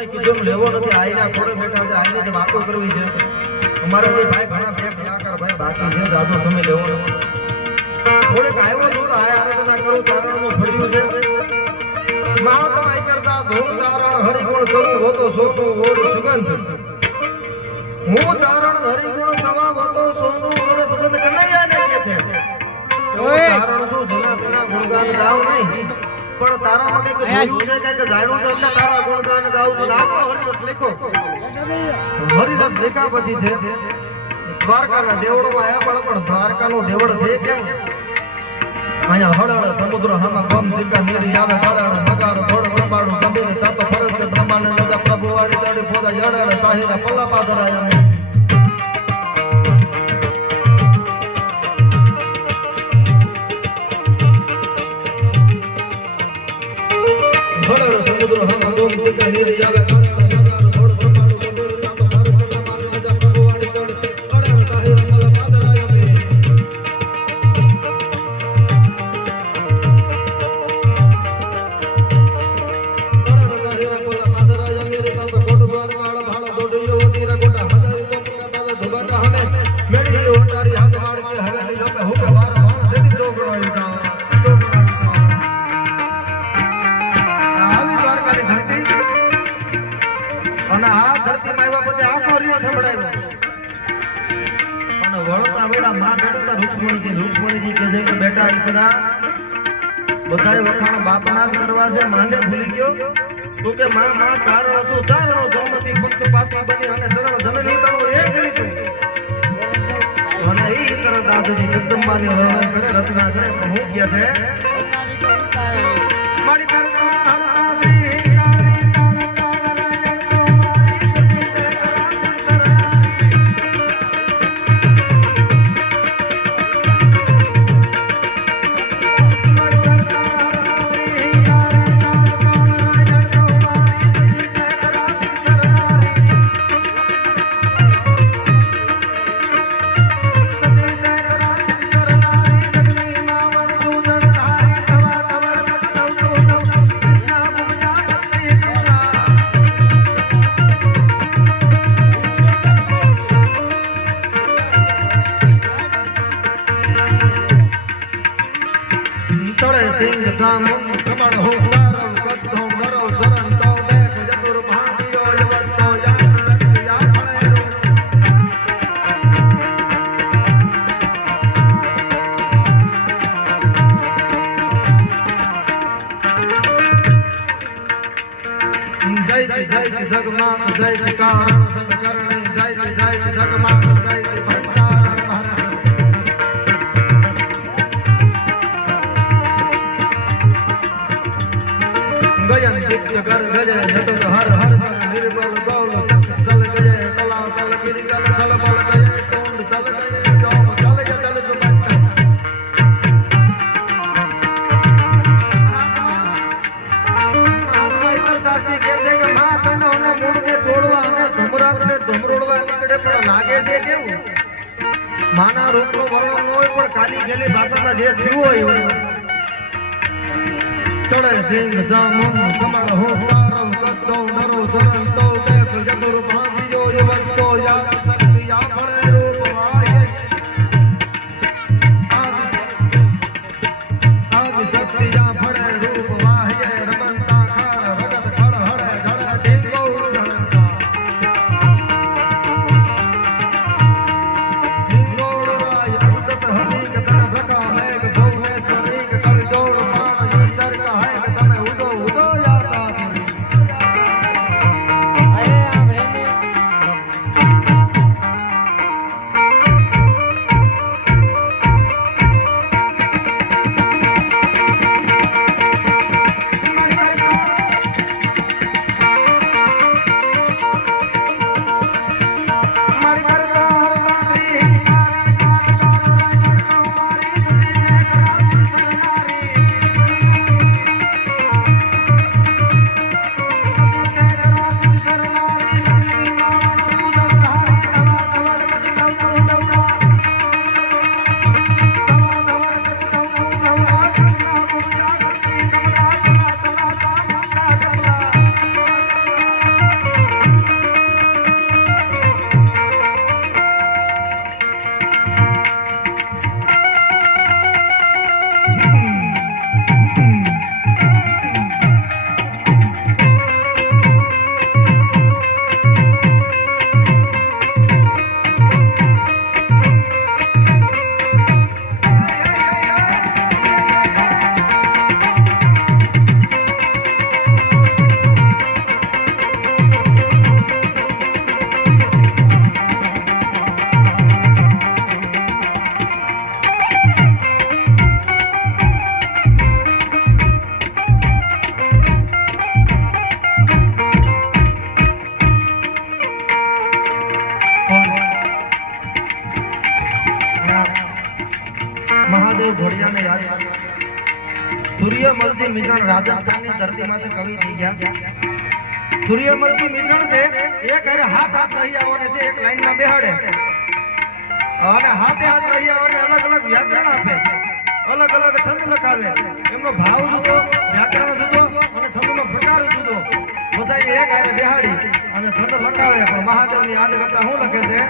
સમય કીધો લેવો નથી આઈના થોડે બેઠા છે આઈને જે વાતો કરવી છે અમારે જે ભાઈ ઘણા બે કલાકાર ભાઈ બાકી છે જાજો સમય લેવો નથી થોડેક આવ્યો છું તો આયા કરું કારણમાં ફળ્યું છે મહાત્માઈ કરતા ધૂમધારણ હરિગુણ સવું હોતો સોનું ઓર સુગંધ હું તારણ હરિગુણ સવા હોતો સોનું ઓર સુગંધ કનૈયાને કે છે તારણ શું જના તેના ગુણગાન ગાવ નહીં પણ તારા માટે કે જોયું છે કે જાણ્યું છે એટલે તારા ગુણગાન ગાવ છું લાખો હરિરસ લખો હરિરસ દેખા પછી છે દ્વારકાના દેવળમાં આયા પણ દ્વારકાનો દેવળ છે કેમ અહીંયા હળહળ સમુદ્ર હામાં ગમ દીકા નીરી આવે હળહળ નગારો ઘોડ ગંબાડું ગંભીર તાતો ફરજ કે બ્રહ્માનંદ નગા પ્રભુ વાળી દાડી પોદા યળહળ સાહિરા પલ્લા પાદરાયા હળહળ સમુદ્ર હામાં ગમ દીકા નીરી આવે બધાય વખાણ બાપના જ કરવા છે માંગે ભૂલી ગયો તું કે માં માં તારો તું તારો જમતી પક્ષપાતી બની અને સરળ જનની તારો એ કરી તું અને ઈ તરત આદરી જગદંબાની વર્ણન કરે રચના કરે હું કે છે મારી કરતા હરતાવી માના રૂપનો વર્ણન હોય પણ કાલી ગેલી બાપા જે થયું હોય ચડે સિંહ જામુન કમળ હો તારમ કતો નરો ધરન તો દેખ જગુર ભાંગિયો યવન તો યા શક્તિ યા ભણે રૂપ વાય આગ શક્તિ યા ભણે રૂપ વાય રમંતા ખાડ રગત ખડ હડે ધડ ઢીંગો ધણકા મિશ્રણ રાજસ્થાનની ધરતીમાંથી કવિ થઈ ગયા સૂર્યમલથી મિશ્રણ છે એક હારે હાથ કહિયાઓને છે એક લાઈનમાં બેહાડે અને હાથે હાથ કહિયાઓને અલગ અલગ વ્યાકરણ આપે અલગ અલગ છંદ લખાવે એમનો ભાવ જુદો વ્યાકરણ જુદો અને છંદનો પ્રકાર જુદો બધા એક હારે બેહાડી અને છંદ લખાવે પણ મહાદેવની યાદ કરતા શું લખે છે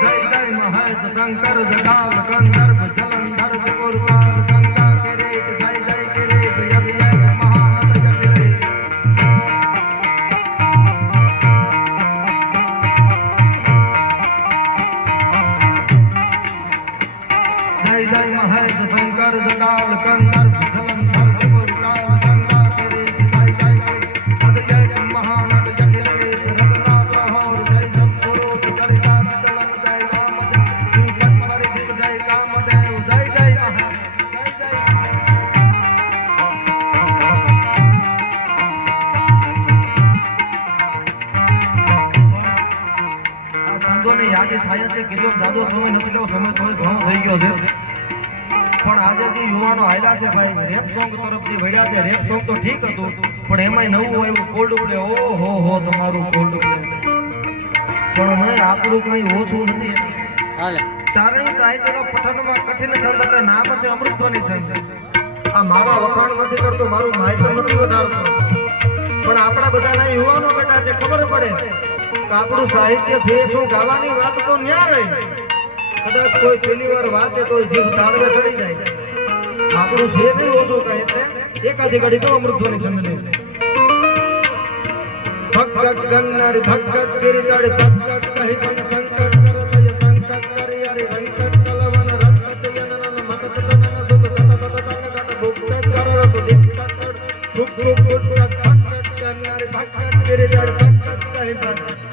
જય જય મહેશ શંકર જટાલ ગંધર્વ જલંધર ચતુર્પાલ ગંગા કિરીટ જય જય કિરીટ યદ યદ મહાનદ યદ જય જય મહેશ શંકર જટાલ ગંધર્વ જલંધર ચતુર્પાલ ગંગા કિરીટ જય જય કિરીટ યદ યદ મહાનદ યદ રઘુનાથ હોર જય સદગુરુ ચરિતાર્થ યાદ થાય છે કે જો દાદો સમય નથી તો સમય થોડો ઘણો થઈ ગયો છે પણ આજે જે યુવાનો આયલા છે ભાઈ રેપ સોંગ તરફથી વળ્યા છે રેપ સોંગ તો ઠીક હતું પણ એમાંય નવું આવ્યું કોલ્ડ પ્લે ઓહો હો તમારું કોલ્ડ પ્લે પણ નહીં આપણું કઈ ઓછું નથી હાલે ચારણી સાહિત્યનો પઠનમાં કઠિન છંદ એટલે નામ છે અમૃતધ્વનિ છંદ આ મારા વખાણ નથી કરતો મારું માહિતી નથી વધારતો પણ આપણા બધાના યુવાનો બેટા છે ખબર પડે આપણું સાહિત્ય છે શું ગાવાની વાત તો ન્યા રહી કદાચ કોઈ પહેલી વાર વાતે તો જીવ તાળવે ચડી જાય આપણું છે નહીં ઓછું કહે એટલે એકાદી ઘડી તો અમૃતધ્વનિ છંદ ને ભક્ત ગંગનારી ભક્ત ગિરિતાડી ભક્ત કહી સંકટ કરલય સંકટ કરી હરિ સંકટ કલવન રક્ષત યનન મત તનન દુખ તત તત ભુક્ત કરત દિક્કત ભુક ભુક ભક્ત ગંગનારી ભક્ત ગિરિતાડી ભક્ત કહી